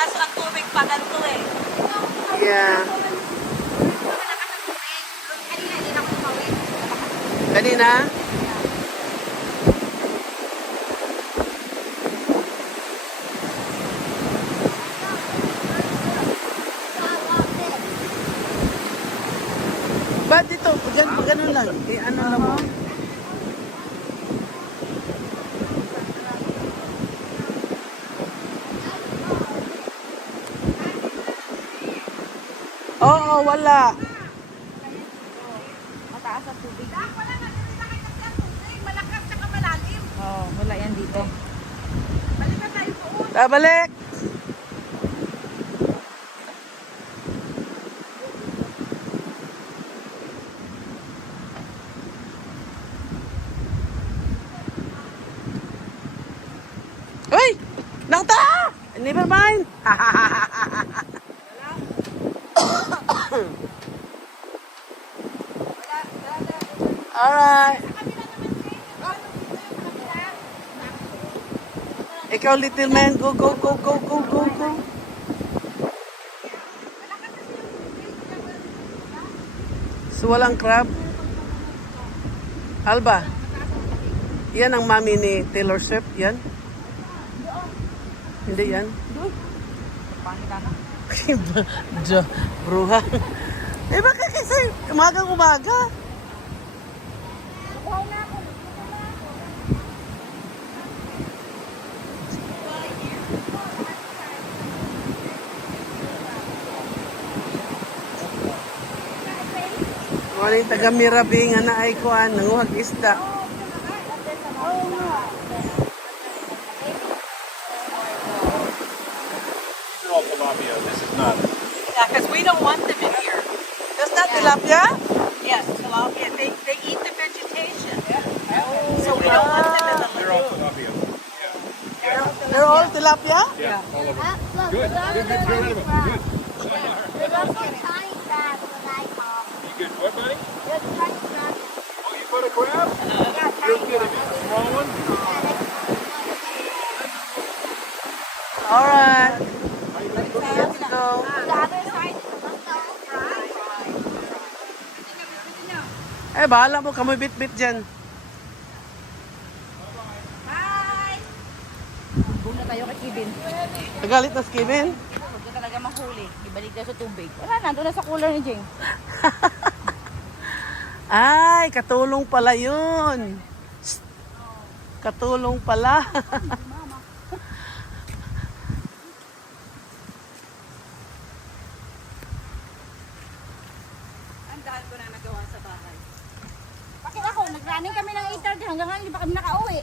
Kaso ang tubig pa ganito eh. Yeah. Kanina, hindi na ako tumawid. Kanina? Ba't dito? Diyan, ganun lang. Eh, ano lang mo? Oo, wala. Mataas ang tubig. Malakas tsaka malalim. Oo, wala yan dito. Balik na tayo doon. Balik! Uy! Nakta! Never mind! Alright. Ikaw, little man, go, go, go, go, go, go, go. So, walang crab? Alba, yan ang mami ni Taylor Swift, yan? Hindi yan? Bruha. Eh, bakit kasi umagang-umaga? Wala yung taga-Mirabi nga na ay kuhan, nanguhag isda. These are all tilapia. This is not. Yeah, because we don't want them in here. That's not tilapia? Yes, tilapia. They eat the vegetation. So we don't want them in the They're all lagoon. tilapia. They're all tilapia? Yeah, all of them. Good. Good. Get rid of them. Good. You good? What, buddy? Oh, you put a crab? You'll get him. A small one? Alright. Let's go. Eh, bahala mo, kamoy bit-bit dyan. Buna tayo kay Kevin. Nagalit na si Kevin. Huwag ka talaga mahuli. Ibalik daw sa tubig. Wala, nandun na sa cooler ni Jing. Ay, katulong pala yun. Shh. Katulong pala. Ang dahil ko na nagawa sa bahay. Bakit ako? Nag-running kami ng 8:30 hanggang ngayon, hindi pa kami nakauwi.